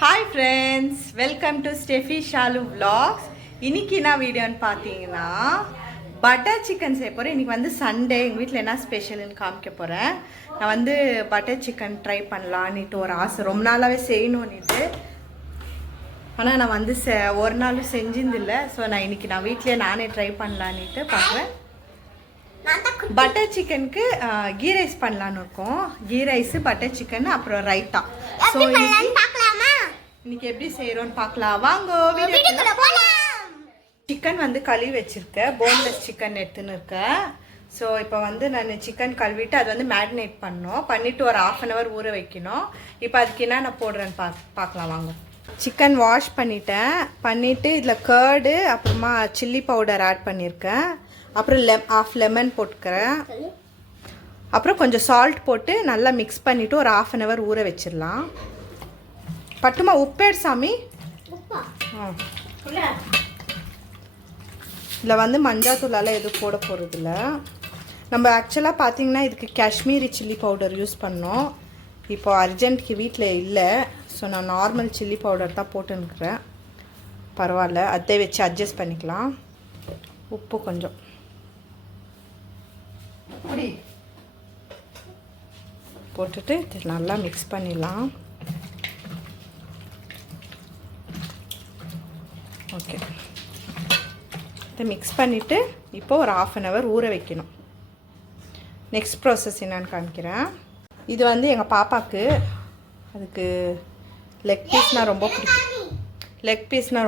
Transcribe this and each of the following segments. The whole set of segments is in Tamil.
Hi friends, welcome to Steffi Shalu Vlogs. இன்னைக்கு என்ன வீடியோன்னு பார்த்தீங்கன்னா பட்டர் சிக்கன் செய்ய போகிறேன். இன்றைக்கி வந்து சண்டே, எங்கள் வீட்டில் என்ன ஸ்பெஷல்னு காமிக்க போகிறேன். நான் வந்து பட்டர் சிக்கன் ட்ரை பண்ணலான்னுட்டு ஒரு ஆசை, ரொம்ப நாளாகவே செய்யணுன்னுட்டு. ஆனால் நான் வந்து ஒரு நாளும் செஞ்சதில்லை. ஸோ நான் வீட்டிலே நானே ட்ரை பண்ணலான்னுட்டு பார்க்குறேன். பட்டர் சிக்கனுக்கு கீ ரைஸ் பண்ணலான்னு இருக்கோம். கீ ரைஸு, பட்டர் சிக்கன், அப்புறம் ரைத்தா. ஸோ இன்னைக்கு எப்படி செய்யறோம்னு பார்க்கலாம் வாங்க. சிக்கன் வந்து கழுவி வச்சிருக்கேன், போன்லெஸ் சிக்கன் எடுத்துன்னு இருக்கேன். ஸோ இப்போ வந்து நான் சிக்கன் கழுவிட்டு அது வந்து மேரினேட் பண்ணிட்டு ஒரு 1/2 hour ஊற வைக்கணும். இப்போ அதுக்கு என்ன நான் போடுறேன்னு பார்க்கலாம் வாங்க. சிக்கன் வாஷ் பண்ணிவிட்டு இதில் கர்டு, அப்புறமா சில்லி பவுடர் ஆட் பண்ணியிருக்கேன், அப்புறம் 1/2 லெமன் போட்டுக்கிறேன், அப்புறம் கொஞ்சம் சால்ட் போட்டு நல்லா மிக்ஸ் பண்ணிவிட்டு ஒரு 1/2 hour ஊற வச்சிடலாம். பட்டுமா உப்பேடு சாமி. இதில் வந்து மஞ்சாத்தூளால் எதுவும் போட போகிறதில்ல. நம்ம ஆக்சுவலாக பார்த்தீங்கன்னா இதுக்கு காஷ்மீரி சில்லி பவுடர் யூஸ் பண்ணோம். இப்போ அர்ஜென்ட்க்கு வீட்டில் இல்லை. ஸோ நான் நார்மல் சில்லி பவுடர் தான் போட்டுன்னுக்கிறேன். பரவாயில்ல, அதை வச்சு அட்ஜஸ்ட் பண்ணிக்கலாம். உப்பு கொஞ்சம் போட்டுட்டு நல்லா மிக்ஸ் பண்ணிடலாம். ஓகே, இதை மிக்ஸ் பண்ணிவிட்டு இப்போ ஒரு 1/2 hour ஊற வைக்கணும். நெக்ஸ்ட் ப்ராசஸ் என்னான்னு காமிக்கிறேன். இது வந்து எங்கள் பாப்பாவுக்கு, அதுக்கு லெக் பீஸ்னால்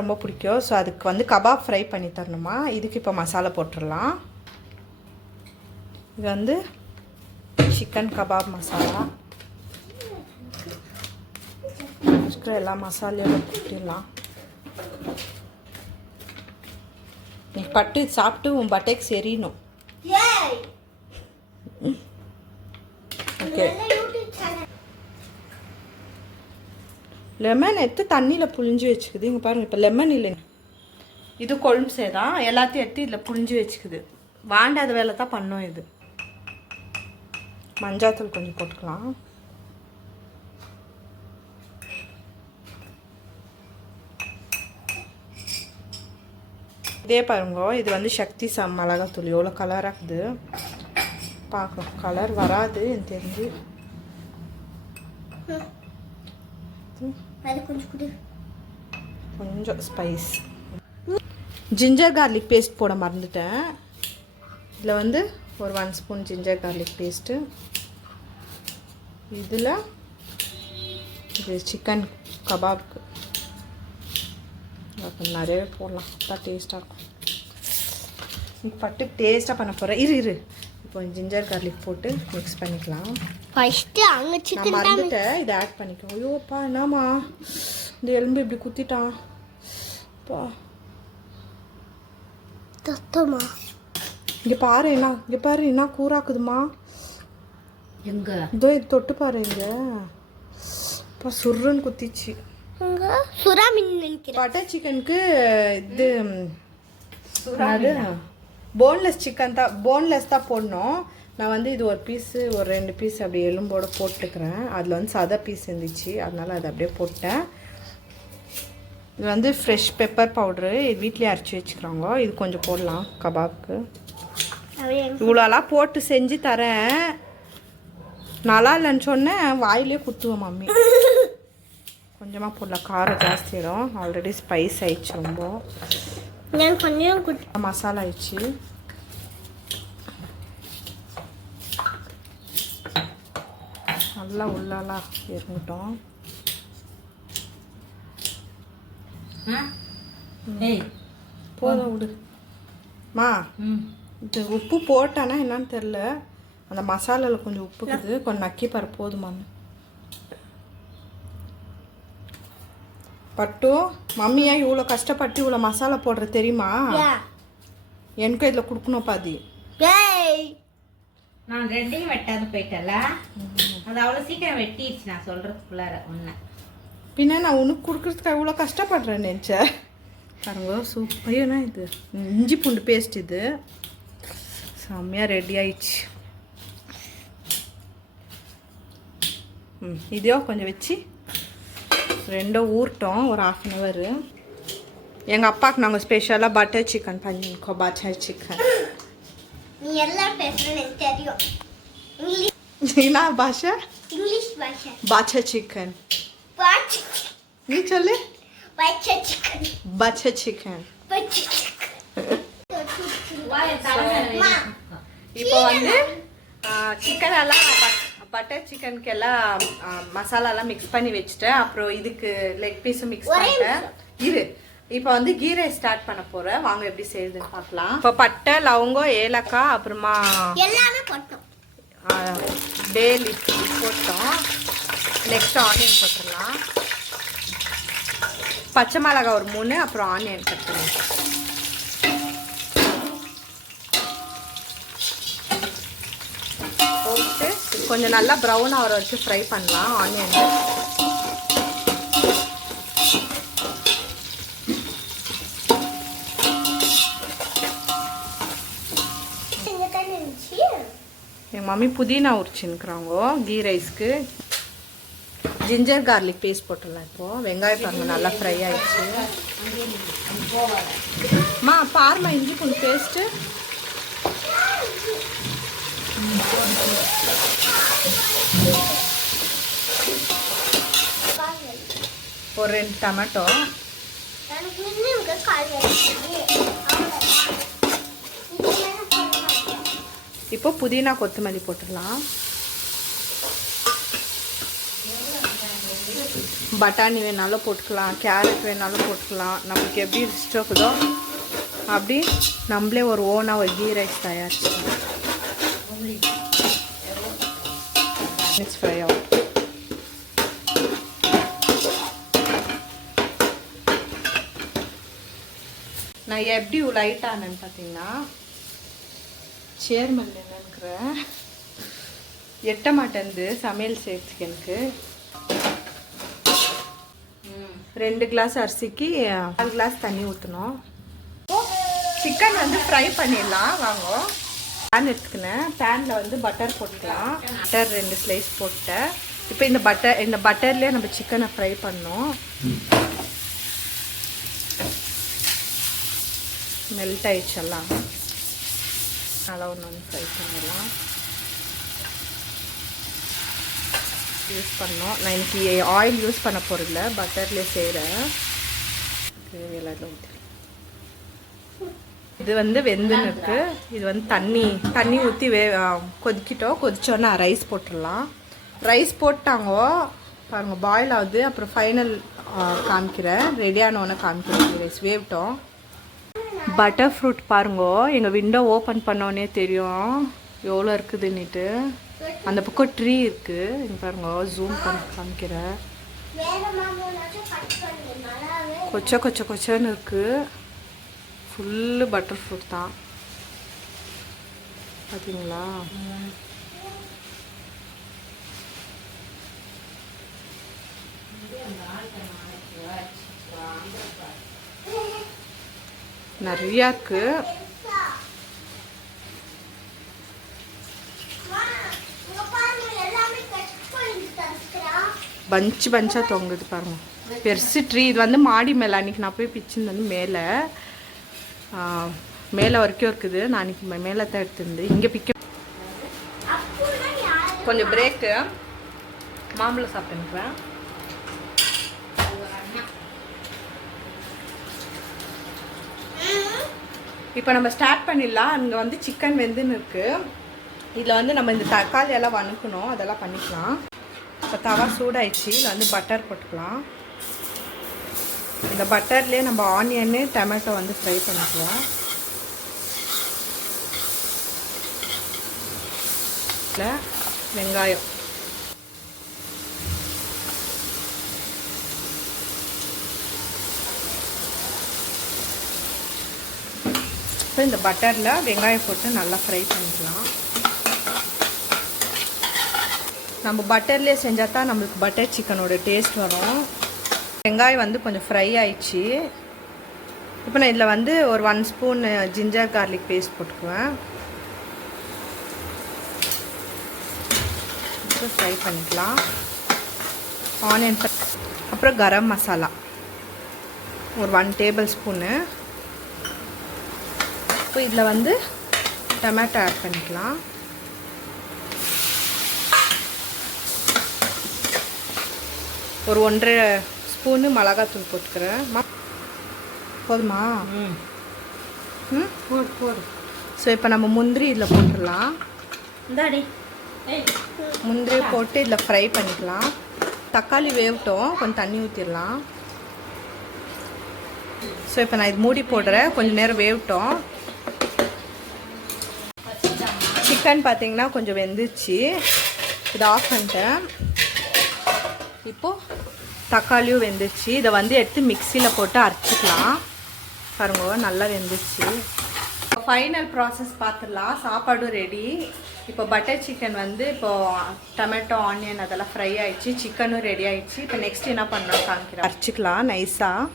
ரொம்ப பிடிக்கும். ஸோ அதுக்கு வந்து கபாப் ஃப்ரை பண்ணி தரணுமா. இதுக்கு இப்போ மசாலா போட்டுடலாம். இது வந்து சிக்கன் கபாப் மசாலா. இருக்கிற எல்லா மசாலையும் போட்டுடலாம். நீ பட்டு சாப்பிட்டு உன் பட்டைக்கு செரியணும். ஓகே, லெமன் எடுத்து தண்ணியில் புழிஞ்சு வச்சுக்குது. இங்கே பாருங்கள், இப்போ லெமன் இல்லை, இது கொழும்பு சேதான். எல்லாத்தையும் எடுத்து இதில் புழிஞ்சு வச்சுக்குது. வாண்டாத வேலை தான் பண்ணோம். இது மஞ்சாத்தூள் கொஞ்சம் போட்டுக்கலாம். இதே பாருங்க, இது வந்து சக்தி மிளகாத்தூள். எவ்வளோ கலராக இருக்குது பார்க்க. கலர் வராது எனக்கு தெரிஞ்சு. கொஞ்சம் ஸ்பைஸ். ஜிஞ்சர் கார்லிக் பேஸ்ட் போட மறந்துட்டேன். இதில் வந்து ஒரு 1 ஸ்பூன் ஜிஞ்சர் கார்லிக் பேஸ்ட்டு. இதில் இது சிக்கன் கபாப்க்கு நிறையவே போடலாம், தான் டேஸ்ட்டாக இருக்கும். பட்டு டேஸ்ட்டாக பண்ண போகிறேன். இரு இப்போ ஜிஞ்சர் கார்லிக் போட்டு மிக்ஸ் பண்ணிக்கலாம். நான் மறந்துட்டேன், இதை ஆட் பண்ணிக்கலாம். ஐயோப்பா, என்னம்மா இந்த எலும்பு இப்படி குத்திட்டான் பா. இங்கே பாரு, என்ன கூறாக்குதுமா. எங்க இதோ இது தொட்டு பாரு. இங்கே இப்போ சுருன்னு குத்திச்சு. பட்டர் சிக்கனுக்கு இது போன்லெஸ் சிக்கன் தான், போன்லெஸ் தான் போடணும். நான் வந்து இது ஒரு பீஸு, ஒரு 2 பீஸ் அப்படி எலும்போடு போட்டுக்கிறேன். அதில் வந்து சதை பீஸ் இருந்துச்சு, அதனால் அதை அப்படியே போட்டேன். இது வந்து ஃப்ரெஷ் பெப்பர் பவுட்ரு, இது வீட்லேயே அரைச்சி வச்சுக்கிறாங்க. இது கொஞ்சம் போடலாம் கபாப்க்கு. இவ்வளோலாம் போட்டு செஞ்சு தரேன், நல்லா இல்லைன்னு சொன்னேன், வாயிலே குத்துவேன் மம்மி. கொஞ்சமாக போடலாம், காரம் ஜாஸ்தியிடும். ஆல்ரெடி ஸ்பைஸ் ஆயிடுச்சு ரொம்ப. கொஞ்சம் மசாலா ஆயிடுச்சு. நல்லா உள்ளலாம் இறங்கிட்டோம். போதும் விடுமா. இது உப்பு போட்டானா என்னன்னு தெரில, அந்த மசாலாவில் கொஞ்சம் உப்பு இருக்குது. கொஞ்சம் நக்கி பாரு, போதுமான்னு. பட்டு மம்மியா இவ்வளோ கஷ்டப்பட்டு இவ்வளோ மசாலா போடுற தெரியுமா? எனக்கும் இதில் கொடுக்கணும் பாதி. நான் 2யும் வெட்டாது போயிட்டல, அது அவ்வளோ சீக்கிரம் வெட்டிடுச்சு. நான் சொல்கிறதுக்குள்ளார ஒன்று பின்ன நான் உனக்கு கொடுக்குறதுக்கு இவ்வளோ கஷ்டப்படுறேன் நினச்சேன். பாருங்க, சூப்பராக இது இஞ்சி பூண்டு பேஸ்ட். இது செம்மையாக ரெடி ஆயிடுச்சு. இதையோ கொஞ்சம் வச்சு ரெண்டும் ஊறட்டும் ஒரு 1/2 hour. எங்கள் அப்பாவுக்கு நாங்கள் ஸ்பெஷலாக பட்டர் சிக்கன் பண்ணியிருக்கோம். பட்டர் சிக்கன் நீ எல்லாம் பேசுறது எனக்கு தெரியும். என்ன பாஷா? இங்கிலீஷ் பாஷை. Butter chicken. நீ சொல்லு. Butter chicken. Butter chicken. இப்போ வந்து சிக்கன் எல்லாம் பட்டர் சிக்கனுக்கு எல்லாம் மசாலாலாம் மிக்ஸ் பண்ணி வச்சுட்டேன். அப்புறம் இதுக்கு லெக் பீஸும் மிக்ஸ் பண்ணிட்டேன். இது இப்போ வந்து கீ ரைஸ் ஸ்டார்ட் பண்ண போகிறேன். வாங்க எப்படி செய்யுதுன்னு பார்க்கலாம். இப்போ பட்டை, லவங்கம், ஏலக்காய், அப்புறமா எல்லாமே போட்டோம். பே லீஃப் போட்டோம். நெக்ஸ்ட் ஆனியன் போட்டுடலாம். பச்சை மிளகாய் ஒரு 3, அப்புறம் ஆனியன் கட் பண்ணி போட்டு கொஞ்சம் நல்லா ப்ரௌன் ஆகிற வரைக்கும் ஃப்ரை பண்ணலாம் ஆனியன். எங்கள் மம்மி புதினா உரிச்சுன்னுக்குறாங்க கீ ரைஸ்க்கு. ஜிஞ்சர் கார்லிக் பேஸ்ட் போட்டுடலாம். இப்போது வெங்காயம் பாருங்க நல்லா ஃப்ரை ஆயிடுச்சு. அம்மா பாருமா இஞ்சி கொஞ்சம் பேஸ்ட்டு. ஒரு 2 டொமேட்டோ. இப்போ புதினா கொத்தமல்லி போட்டுடலாம். பட்டாணி வேணாலும் போட்டுக்கலாம், கேரட் வேணாலும் போட்டுக்கலாம். நமக்கு எப்படி இஷ்டக்குதோ அப்படி நம்மளே ஒரு ஓனாக ஒரு கீ ரைஸ் தயாரிச்சுக்கலாம். மிக்ஸ் ஃப்ரை ஆகும். நான் எப்படி லைட்டானேன்னு பார்த்தீங்கன்னா சேர்மன் என்னன்னுக்கிறேன். எட்ட மாட்டேந்து சமையல் செய்யறதுக்கு எனக்கு 2 கிளாஸ் அரிசிக்கு 4 கிளாஸ் தண்ணி ஊற்றணும். சிக்கன் வந்து ஃப்ரை பண்ணிடலாம். வாங்க பேன் எடுத்துக்கினேன். பேனில் வந்து பட்டர் போட்டுக்கலாம். பட்டர் 2 ஸ்லைஸ் போட்டேன். இப்போ இந்த பட்டர்லேயே நம்ம சிக்கனை ஃப்ரை பண்ணோம். மெல்ட் ஆயிடுச்செல்லாம் நல்லா ஒன்று ஃப்ரை பண்ணிடலாம். யூஸ் பண்ணோம். நான் இன்னைக்கு ஆயில் யூஸ் பண்ண போகிறதில்ல, பட்டர்லேயே செய்கிறேன். எல்லாத்தில் ஊற்றி இது வந்து வெந்துன்னு இருக்குது. இது வந்து தண்ணி ஊற்றி கொதிக்கிட்டோம். கொதிச்சோன்னா ரைஸ் போட்டுடலாம். ரைஸ் போட்டாங்கோ பாருங்க பாயில் ஆகுது. அப்புறம் ஃபைனல் காமிக்கிறேன். ரெடியானோன்னு காமிக்கிறேன். ரைஸ் வேவிட்டோம். பட்டர் ஃப்ரூட் பாருங்கோ. எங்கள் விண்டோ ஓப்பன் பண்ணோன்னே தெரியும் எவ்வளோ இருக்குதுன்னுட்டு. அந்த பக்கம் ட்ரீ இருக்குது. இங்கே பாருங்க ஜூம் பண்ணி காமிக்கிறேன். கொச்சன்னு இருக்குது. ஃபுல்லு பட்டர் ஃப்ரூட் தான். பார்த்தீங்களா? நிறையா இருக்கு. பஞ்சாக தொங்குது பாருங்க. பெருசு ட்ரீ. இது வந்து மாடி மேலே அன்றைக்கி நான் போய் பிச்சுன்னு வந்து மேலே வரைக்கும் இருக்குது. நான் அன்றைக்கி மேலே தான் எடுத்துருந்து இங்கே பிக்க. கொஞ்சம் பிரேக்கு மாம்பழம் சாப்பிட்டுருக்குறேன். இப்போ நம்ம ஸ்டார்ட் பண்ணிடலாம். அங்கே வந்து சிக்கன் வெந்துன்னு இருக்குது. இதில் வந்து நம்ம இந்த தக்காளி எல்லாம் வணக்கணும். அதெல்லாம் பண்ணிக்கலாம். இப்போ தவா சூடாயிடுச்சு. இதில் வந்து பட்டர் போட்டுக்கலாம். இந்த பட்டர்லேயே நம்ம ஆனியன்னு டொமேட்டோ வந்து ஃப்ரை பண்ணிக்கலாம். இதில் வெங்காயம் இப்போ இந்த பட்டரில் வெங்காயம் போட்டு நல்லா ஃப்ரை பண்ணிக்கலாம். நம்ம பட்டர்லேயே செஞ்சால் தான் நம்மளுக்கு பட்டர் சிக்கனோட டேஸ்ட் வரும். வெங்காயம் வந்து கொஞ்சம் ஃப்ரை ஆயிடுச்சு. இப்போ நான் இதில் வந்து ஒரு 1 ஸ்பூன் ஜிஞ்சர் கார்லிக் பேஸ்ட் போட்டுக்குவேன். ஃப்ரை பண்ணிக்கலாம். ஆனியன் அப்புறம் கரம் மசாலா ஒரு 1 டேபிள் ஸ்பூனு. இப்போ இதில் வந்து டொமேட்டோ ஆட் பண்ணிக்கலாம். ஒரு 1.5 ஸ்பூனு மிளகாத்தூள் போட்டுக்கிறேன். போதுமா? ம் போடு போடு. ஸோ இப்போ நம்ம முந்திரி இதில் போட்டுடலாம். இந்தாடி. முந்திரி போட்டு இதில் ஃப்ரை பண்ணிக்கலாம். தக்காளி வேகட்டும், கொஞ்சம் தண்ணி ஊற்றிடலாம். ஸோ இப்போ நான் இது மூடி போடுறேன், கொஞ்சம் நேரம் வேகட்டும். சிக்கன் பார்த்தீங்கன்னா கொஞ்சம் வெந்துச்சு, இதை ஆஃப் பண்ணிட்டேன். இப்போது தக்காளியும் வெந்துச்சு, இதை வந்து எடுத்து மிக்சியில் போட்டு அரைச்சிக்கலாம். பாருங்க நல்லா வெந்துச்சு. ஃபைனல் ப்ராசஸ் பார்த்துடலாம். சாப்பாடும் ரெடி. இப்போ பட்டர் சிக்கன் வந்து இப்போது டொமேட்டோ ஆனியன் அதெல்லாம் ஃப்ரை ஆகிடுச்சு, சிக்கனும் ரெடி ஆகிடுச்சு. இப்போ நெக்ஸ்ட் என்ன பண்ணலாம் காமிக்கிறேன். அரைச்சிக்கலாம் நைஸாக.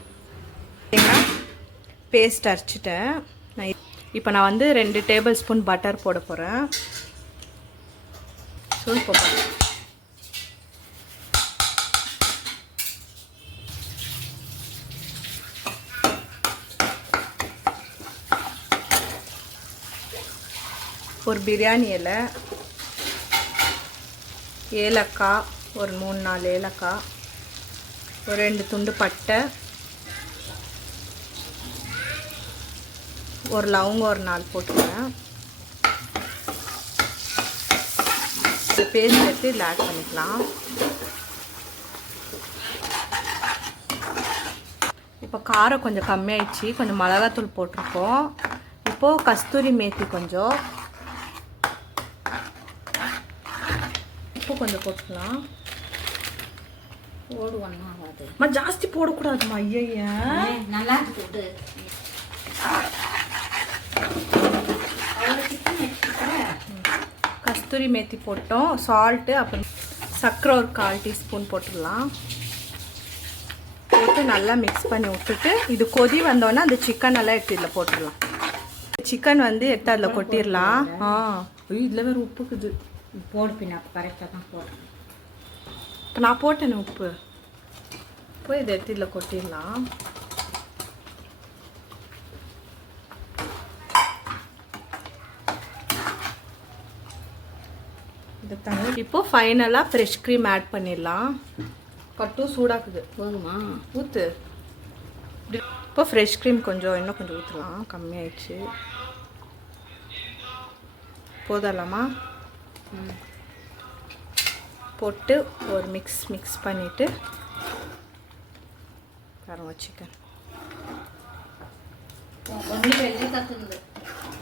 பார்த்தீங்கன்னா பேஸ்ட் அரைச்சிட்டேன். இப்போ நான் வந்து 2 டேபிள் ஸ்பூன் பட்டர் போட போகிறேன். ஸோ இப்போ ஒரு பிரியாணி இலை, ஏலக்காய் ஒரு 3-4 ஏலக்காய், ஒரு 2 துண்டு பட்டை, ஒரு லவங்கம் ஒரு 4 போட்டுக்கிறேன். பேஸ்ட் எடுத்து இதில் ஆட் பண்ணிக்கலாம். இப்போ காரம் கொஞ்சம் கம்மியாயிடுச்சு, கொஞ்சம் மிளகாத்தூள் போட்டிருக்கோம். இப்போது கஸ்தூரி மேத்தி கொஞ்சம், உப்பு கொஞ்சம் போட்டுக்கலாம். போடு ஒன்றும் ஆகாது. ஜாஸ்தி போடக்கூடாதுமா. ஐயா நல்லா போட்டு கஸ்தூரி மேத்தி போட்டோம், சால்ட்டு, அப்புறம் சர்க்கரை ஒரு 1/4 டீஸ்பூன் போட்டுடலாம். போட்டு நல்லா மிக்ஸ் பண்ணி விட்டுட்டு இது கொதி வந்தோடனே அந்த சிக்கன் எல்லாம் எடுத்து இதில் போட்டுடலாம். சிக்கன் வந்து எடுத்து அதில் கொட்டிடலாம். இதில் வேறு உப்புக்குது. போடு பின்னா கரெக்டாக தான் போடுறேன். இப்போ நான் போட்டேன் உப்பு. போய் இதை எடுத்து இதில் கொட்டிடலாம். இதை தண்ணி இப்போ ஃபைனலாக ஃப்ரெஷ் க்ரீம் ஆட் பண்ணிடலாம். கட்டும் சூடாக்குது. போதுமா? ஊற்று. இப்போ ஃப்ரெஷ் க்ரீம் கொஞ்சம் இன்னும் கொஞ்சம் ஊற்றலாம், கம்மியாயிடுச்சு. போதலாமா? போட்டு ஒரு மிக்ஸ் பண்ணிவிட்டு பாருங்க சிக்கன்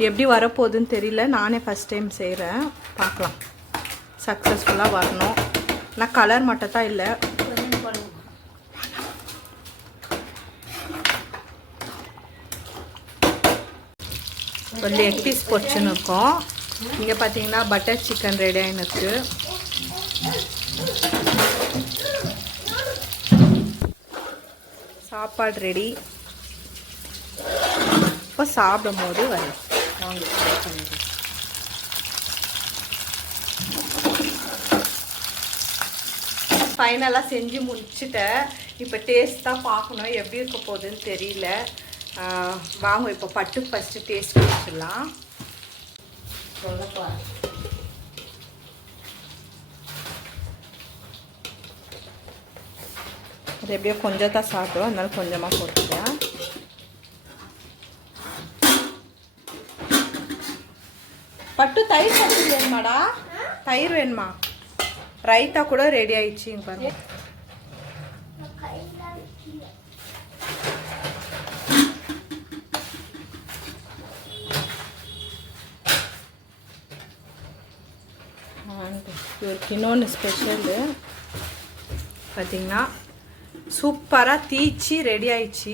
எப்படி வரப்போகுதுன்னு தெரியல. நானே ஃபஸ்ட் டைம் செய்கிறேன், பார்க்கலாம். சக்ஸஸ்ஃபுல்லாக வரணும். ஆனால் கலர் மட்டும் தான் இல்லை. ஒரு லெக் பீஸ் பொரிச்சுன்னு இருக்கோம். இங்கே பார்த்தீங்கன்னா பட்டர் சிக்கன் ரெடி ஆகின்னு இருக்கு. சாப்பாடு ரெடி. இப்போ சாப்பிடும் போது வரும். வாங்க ட்ரை பண்ணிடுறேன். ஃபைனலாக செஞ்சு முடிச்சுட்டேன். இப்போ டேஸ்ட் தான் பார்க்கணும், எப்படி இருக்க போகுதுன்னு தெரியல. வாங்க இப்போ பட்டு ஃபஸ்ட்டு டேஸ்ட் வச்சிடலாம். அது எப்படியோ கொஞ்சம் தான் சாப்பிடும், அதனால கொஞ்சமாக போட்டுக்கிறேன். பட்டு தயிர் பச்சடி வேணுமாடா? தயிர் வேணுமா? ரைத்தா கூட ரெடி ஆயிடுச்சு பாருங்க. இவருக்கு இன்னொன்று ஸ்பெஷலு பார்த்தீங்கன்னா சூப்பராக தீச்சி ரெடி ஆயிடுச்சு.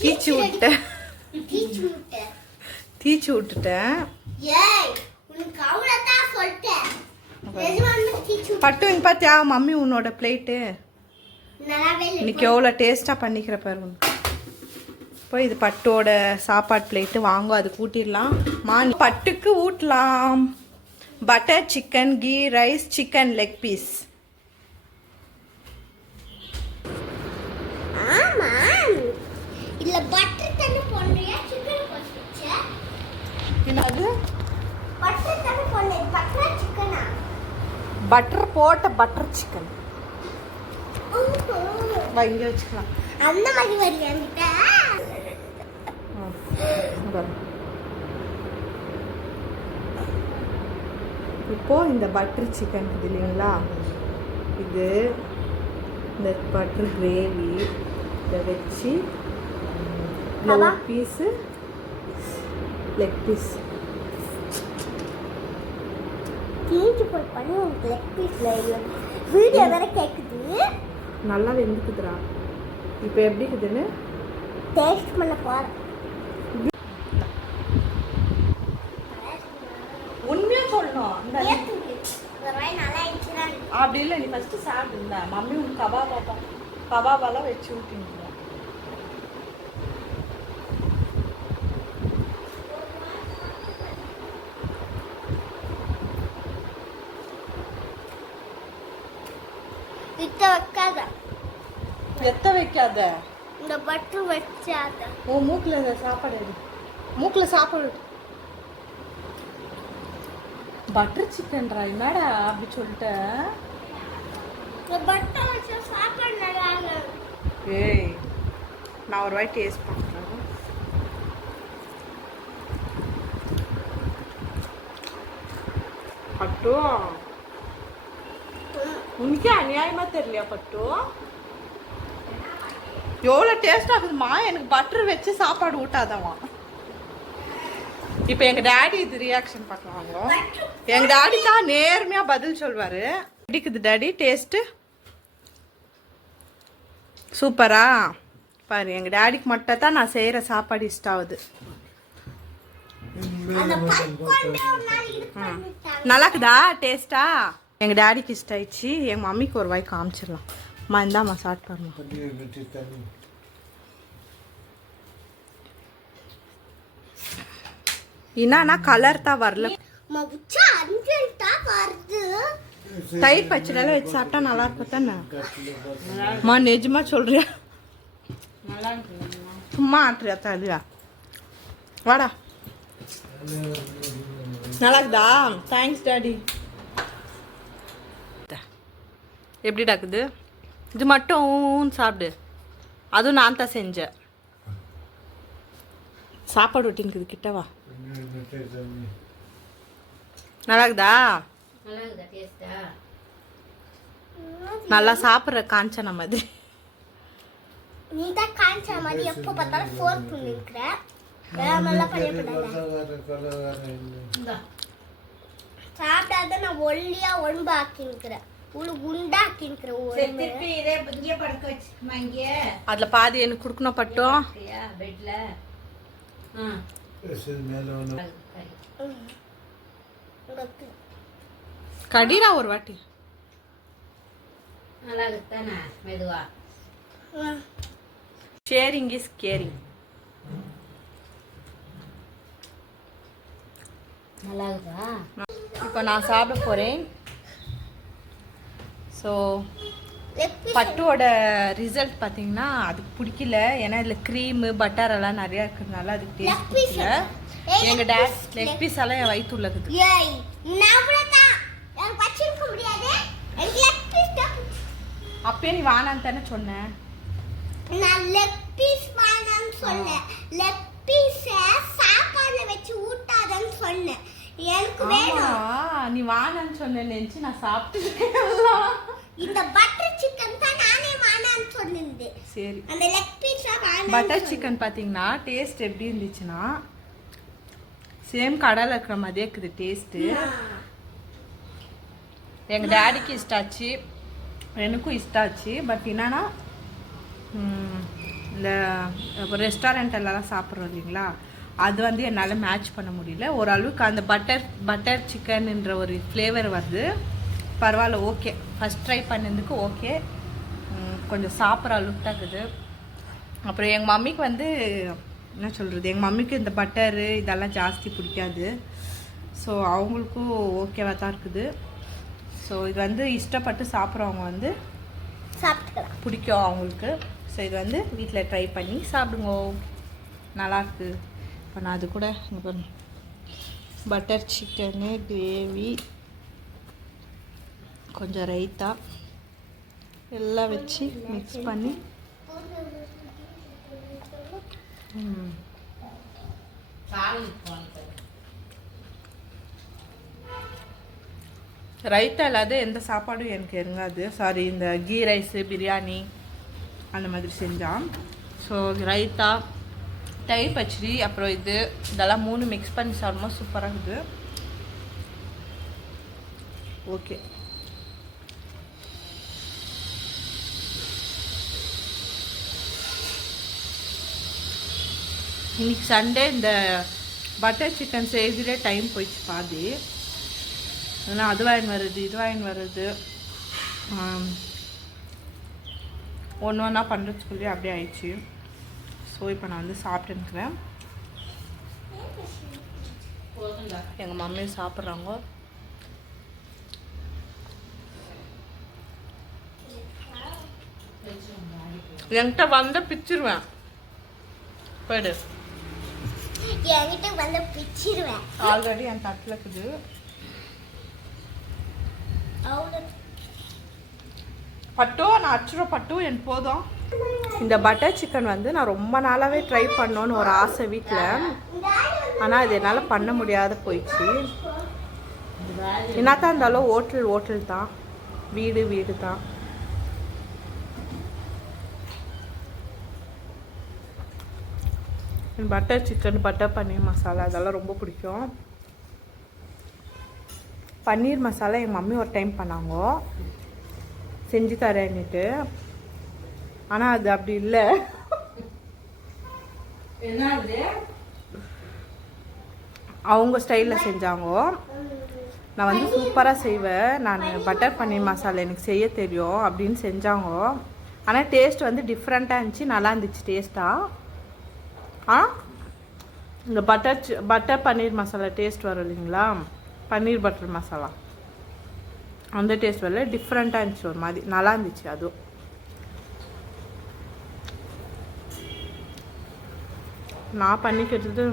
தீச்சி விட்டுட்டேன். பட்டு இங்க பார்த்தியா மம்மி உன்னோட பிளேட்டு இன்னைக்கு எவ்வளோ டேஸ்ட்டாக பண்ணிக்கிற பாரு. இப்போ இது பட்டோட சாப்பாடு பிளேட்டு, வாங்க அதுக்கு ஊட்டிடலாம். பட்டுக்கு ஊட்டலாம். Butter chicken ghee rice chicken leg piece. Butter போட்ட பட்டர் சிக்கன் இங்கே வச்சுக்கலாம். அந்த மாதிரி வரி என்கிட்ட இப்போ இந்த பட்டர் சிக்கன் இது இல்லைங்களா, இது இந்த பட்டர் கிரேவி இதை வச்சு ஒரு பீஸு லெக் பீஸ் தீஞ்சு போய் பண்ணி உங்களுக்கு லெக் பீஸ்ல வீடியோ வேற கேட்குது. நல்லா வெந்துக்குதுடா. இப்போ எப்படி இருக்குதுன்னு டேஸ்ட் பண்ண போறேன். உண்மையாக சொல்லணும். இந்த ஒரு வாய் நல்லா இருந்துச்சுன்னா அப்படி இல்லை, நீ ஃபஸ்ட்டு சாப்பிடுங்க. மம்மி உன் கபாபாலாம் வச்சு ஊட்டிங்க. எத்த வைக்காத, இந்த பட்டர் வச்சாத ஓ மூக்கில் இந்த சாப்பாடு எடு, மூக்கில் சாப்பாடு. பட்டர் சிக்கன்ரா என்னடா அப்படி சொல்லிட்டேன். இந்த பட்டர் வச்சா சாப்பாடு நல்லா இருக்கும். ஏய் நான் ஒரு வாய் டேஸ்ட் பண்ணுறேன். பட்டு உனக்கே அநியாயமா தெரியலையா பட்டு? எவ்வளோ டேஸ்ட் ஆகுதுமா. எனக்கு பட்டர் வச்சு சாப்பாடு ஊட்டாதவா. இப்போ எங்கள் டேடி இது ரியாக்ஷன் பார்க்கலாங்க. எங்கள் டாடி தான் நேர்மையாக பதில் சொல்வார். பிடிக்குது டாடி டேஸ்ட்டு? சூப்பரா பாரு. எங்கள் டேடிக்கு மட்டும் தான் நான் செய்கிற சாப்பாடு இஷ்டம் ஆகுது. நல்லா இருக்குதா டேஸ்ட்டா? எங்கள் டேடிக்கு இஷ்டம் ஆயிடுச்சு. எங்கள் மம்மிக்கு ஒரு வாய் காமிச்சிடலாம். அம்மா இந்தாம்மா சாப்பிட்டு என்னன்னா கலர் தான் வரல. தயிர் பச்சடியெல்லாம் வச்சு சாப்பிட்டா நல்லா இருக்கும் தானே? அம்மா நிஜமா சொல்றியா? சும்மா ஆட்டுறியா தலியா? வாடா. நல்லா இருக்குதா? Thanks daddy. எப்படி டாக்குது? இது மட்டும் சாப்பிடு. அதுவும் நான் தான் செஞ்சேன். சாப்பாடு ஒட்டின்னுக்குது கிட்டவா. நல்லா இருக்குதா? நல்லா சாப்பிட்ற காஞ்சன மாதிரி. நீ தான் காஞ்ச மாதிரி எப்போ பார்த்தாலும் ஃபோர்க் பண்ணிருக்கிற. நல்லா சாப்பிடாத நான் ஒல்லியா ஒன்பு ஆக்கிருக்கிறேன். அதுல பாதி எனக்கு குடுக்கணும் பட்டும். கடிரா ஒரு வாட்டி. Sharing is caring. இப்போ நான் சாப்பிட போறேன். ஸோ பட்டுவோட ரிசல்ட் பார்த்தீங்கன்னா அதுக்கு பிடிக்கல. ஏன்னா இதில் க்ரீமு பட்டர் எல்லாம் நிறையா இருக்கிறதுனால அதுக்கு டேஸ்ட் பிடிக்கல. எங்கள் டேட் லெக் பீஸ் எல்லாம் என் வயிற்று உள்ளது. அப்பயே நீ வானான்னு தானே சொன்னேன். நான் லெக் பீஸ் வானான்னு சொன்னேன். லெக் பீஸ் சாப்பாடுல வச்சு ஊட்டாதன்னு சொன்னேன். எனக்கு வேணும். நீ வானான்னு சொன்ன நினைச்சு நான் சாப்பிட்டுட்டேன். இந்த பட்டர் சிக்கன் தான் நானே வானான்னு சொன்னேன். சரி அந்த லெக் பீஸ் பட்டர் சிக்கன் பார்த்தீங்கன்னா டேஸ்ட் எப்படி இருந்துச்சுன்னா சேம் கடையில் இருக்கிற மாதிரியே இருக்குது டேஸ்ட்டு. எங்கள் டேடிக்கு இஷ்டாச்சு, எனக்கும் இஷ்டாச்சு. பட் என்னன்னா இந்த ரெஸ்டாரண்ட் எல்லாம் சாப்பிட்றோம் இல்லைங்களா, அது வந்து என்னால் மேட்ச் பண்ண முடியல. ஓரளவுக்கு அந்த பட்டர் சிக்கன்ன்ற ஒரு ஃப்ளேவர் வருது. பரவாயில்ல, ஓகே. ஃபஸ்ட் ட்ரை பண்ணதுக்கு ஓகே. கொஞ்சம் சாப்பிட்ற அளவுக்கு தான் இருக்குது. அப்புறம் எங்கள் மம்மிக்கு வந்து என்ன சொல்கிறது, எங்கள் மம்மிக்கு இந்த பட்டரு இதெல்லாம் ஜாஸ்தி பிடிக்காது. ஸோ அவங்களுக்கும் ஓகேவாக தான் இருக்குது. ஸோ இது வந்து இஷ்டப்பட்டு சாப்பிட்றவங்க வந்து சாப்பிட்டுக்கலாம், பிடிக்கும் அவங்களுக்கு. ஸோ இது வந்து வீட்டில் ட்ரை பண்ணி சாப்பிடுங்க, நல்லாயிருக்கு. இப்போ நான் அது கூட பட்டர் சிக்கனு கிரேவி கொஞ்சம் ரைத்தா எல்லாம் வச்சு மிக்ஸ் பண்ணி ரைத்தா இல்லாத எந்த சாப்பாடும் எனக்கு இறங்காது. சாரி, இந்த கீ ரைஸு பிரியாணி அந்த மாதிரி செஞ்சான். ஸோ ரைத்தா, தயிர் பச்சடி, அப்புறம் இதெல்லாம் 3 மிக்ஸ் பண்ணி சாப்பிடும்போது சூப்பராக இருக்குது. ஓகே, இன்னைக்கு சண்டே இந்த பட்டர் சிக்கன் செய்கிறதே டைம் போயிடுச்சு பாதி. ஏன்னா அது வாங்கின்னு வருது, இது வாங்கின்னு வருது, ஒன்று ஒன்றா பண்ணுறதுக்குள்ளேயே அப்படியே ஆயிடுச்சு. ஸோ இப்போ நான் வந்து சாப்பிட்டுருக்கிறேன். எங்கள் மம்மி சாப்பிட்றாங்க. என்கிட்ட வந்த பிச்சிருவேன். போயிடு. என்கிட்ட வந்து பிச்சிருவேன். ஆல்ரெடி என் தட்டில் இருக்குது. பட்டு நான் அச்சுற பட்டு எனக்கு போதும். இந்த பட்டர் சிக்கன் வந்து நான் ரொம்ப நாளாகவே ட்ரை பண்ணோன்னு ஒரு ஆசை வீட்டில். ஆனால் அது என்னால் பண்ண முடியாத போயிடுச்சு. என்னத்தான் இருந்தாலும் ஹோட்டல் தான், வீடு தான். Butter chicken, butter paneer masala அதெல்லாம் ரொம்ப பிடிக்கும். பன்னீர் மசாலா எங்கள் மம்மி ஒரு டைம் பண்ணாங்க, செஞ்சு தரேன்னுட்டு. ஆனால் அது அப்படி இல்லை. அவங்க ஸ்டைலில் செஞ்சாங்க. நான் வந்து சூப்பராக செய்வேன், நான் பட்டர் பன்னீர் மசாலா எனக்கு செய்ய தெரியும் அப்படின்னு செஞ்சாங்க. ஆனால் டேஸ்ட் வந்து டிஃப்ரெண்ட்டாக இருந்துச்சு, நல்லா இருந்துச்சு டேஸ்ட்டாக. இந்த பட்டர் பன்னீர் மசாலா டேஸ்ட் வரும் இல்லைங்களா, பன்னீர் பட்டர் மசாலா அந்த டேஸ்ட் வரல, டிஃப்ரெண்ட்டாக இருந்துச்சு, ஒரு மாதிரி நல்லா இருந்துச்சு. அதுவும் நான் பண்ணிக்கிறது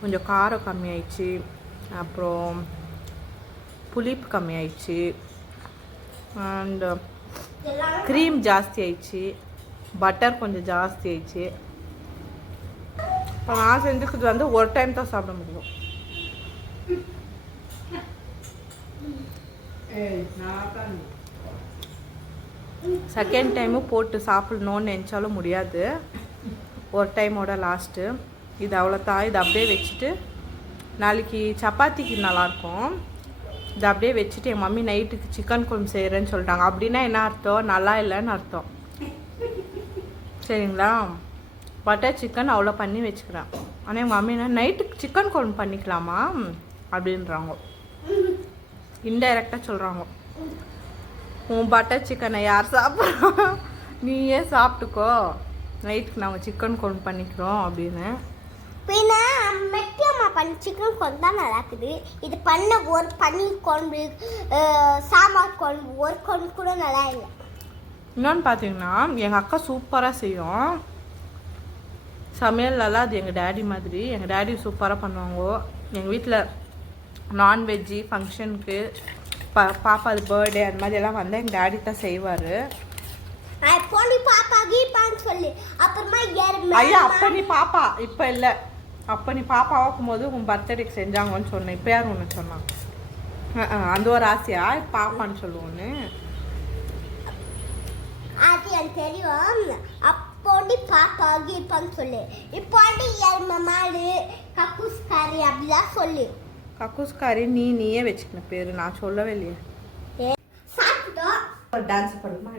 கொஞ்சம் காரம் கம்மியாயிடுச்சு, அப்புறம் புளிப்பு கம்மியாயிடுச்சு, அண்ட் க்ரீம் ஜாஸ்தி ஆயிடுச்சு, பட்டர் கொஞ்சம் ஜாஸ்தி ஆயிடுச்சு. இப்போ நான் செஞ்சுக்கிறது வந்து ஒரு டைம் தான் சாப்பிட முடியும். செகண்ட் டைமும் போட்டு சாப்பிடணும்னு நினச்சாலும் முடியாது. ஒரு டைமோட லாஸ்ட்டு இது அவ்வளோதான். இது அப்படியே வச்சுட்டு நாளைக்கு சப்பாத்திக்கு நல்லாயிருக்கும். இதை அப்படியே வச்சுட்டு என் மம்மி நைட்டுக்கு சிக்கன் குழம்பு செய்கிறேன்னு சொல்லிட்டாங்க. அப்படின்னா என்ன அர்த்தம்? நல்லா இல்லைன்னு அர்த்தம். சரிங்களா? பட்டர் சிக்கன் அவ்வளோ பண்ணி வச்சுக்கிறேன். ஆனால் எங்கள் மம்மி என்ன நைட்டுக்கு சிக்கன் குழம்பு பண்ணிக்கலாமா அப்படின்றாங்க. இன்டைரக்டாக சொல்கிறாங்க, உன் பட்டர் சிக்கனை யார் சாப்பிட்றோம், நீயே சாப்பிட்டுக்கோ, நைட்டுக்கு நாங்கள் சிக்கன் குழம்பு பண்ணிக்கிறோம் அப்படின்னு. பின்ன மெட்டியம்மா பண்ணி சிக்கன் குழம்பு தான் நல்லா இருக்குது. இது பண்ண ஒரு பன்னீர் குழம்பு, சாம்பார் குழம்பு, ஒரு குழம்பு கூட நல்லா இல்லை. இன்னொன்று பார்த்தீங்கன்னா எங்கள் அக்கா சூப்பராக செய்யும் சமையல்லாம். அது எங்கள் டேடி மாதிரி. எங்கள் டேடி சூப்பராக பண்ணுவாங்க. எங்கள் வீட்டில் நான்வெஜ்ஜு ஃபங்க்ஷனுக்கு பாப்பாது பர்த்டே அந்த மாதிரி எல்லாம் வந்தால் எங்கள் டேடி தான் செய்வார். ஐயா அப்போ நீ பாப்பா, இப்போ இல்லை, அப்போ நீ பாப்பாவாக்கும் போது உன் பர்த்டேக்கு செஞ்சாங்கன்னு சொன்னேன். இப்போ யார் ஒன்று சொன்னான்? அந்த ஒரு ஆசையா பாப்பான்னு சொல்லுவோன்னு? அது எனக்கு தெரியும். அப்போடி பாப்பா கீப்பான்னு சொல்லு. இப்போடி எருமை மாடு, கக்கூஸ்காரி அப்படிதான் சொல்லு. கக்கூஸ்காரி நீயே வச்சுக்கின பேரு, நான் சொல்லவே இல்லையே. சாப்பிட்டோம். டான்ஸ் பண்ணுமா?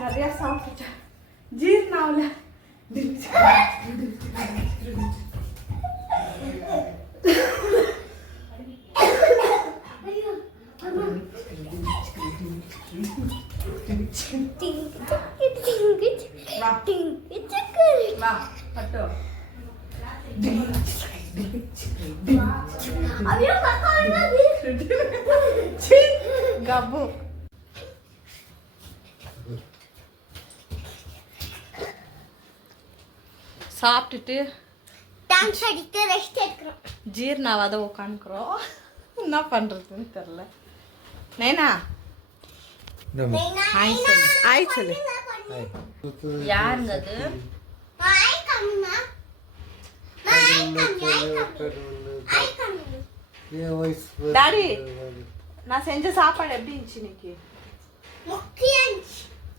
நிறையா சாப்பிட்டேன், ஜீர்ணாவில். கபு சாப்பிட்டுட்டு டான்ஸ் அடித்து ரெஸ்ட் எடுக்கிறோம். ஜீர்ணாவாத உட்காந்துக்கிறோம். என்ன பண்ணுறதுன்னு தெரில. நைனா ஹாய் சொல்லு. ஆய் சொல்லு. யாருங்க அது? ஹாய் கம்மா. டாடி நான் செஞ்ச சாப்பாடு எப்படி இருந்துச்சு இன்னைக்கு? முக்கியம்.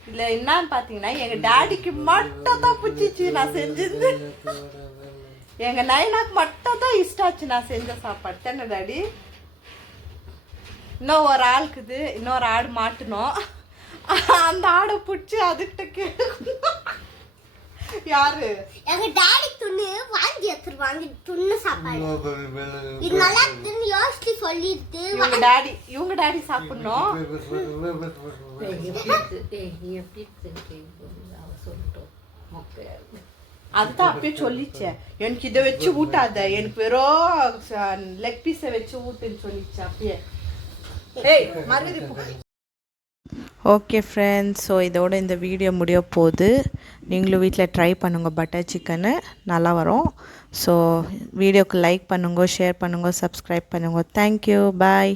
இல்லை என்னன்னு பார்த்தீங்கன்னா எங்கள் டாடிக்கு மட்டும் தான் பிடிச்சிச்சு நான் செஞ்சது. எங்கள் நைனாக்கு மட்டும் தான் இஷ்டாச்சு நான் செஞ்ச சாப்பாடு தானே டாடி? இன்னும் ஒரு ஆளுக்குது, இன்னொரு ஆடு மாட்டணும். அந்த ஆடை பிடிச்சி அதுக்கிட்ட கேட்கணும். யாரு? எங்க டாடி துண்ணு வாங்கி எடுத்துருவாங்க. துண்ணு சாப்பாடு இது நல்லா இருக்குன்னு யோசிச்சு சொல்லிட்டு இவங்க டாடி சாப்பிடணும். அதுதான் அப்பயே சொல்லிச்சேன், எனக்கு இதை வச்சு ஊட்டாத, எனக்கு வெறும் லெக் பீஸை வச்சு ஊட்டுன்னு சொல்லிச்சு அப்பயே. ஏய் மறுபடி. ஓகே ஃப்ரெண்ட்ஸ், ஸோ இதோட இந்த வீடியோ முடிய போகுது. நீங்களும் வீட்டில் ட்ரை பண்ணுங்க பட்டர் சிக்கனு, நல்லா வரும். ஸோ வீடியோக்கு லைக் பண்ணுங்க, ஷேர் பண்ணுங்க, சப்ஸ்கிரைப் பண்ணுங்க. தேங்க்யூ, பாய்.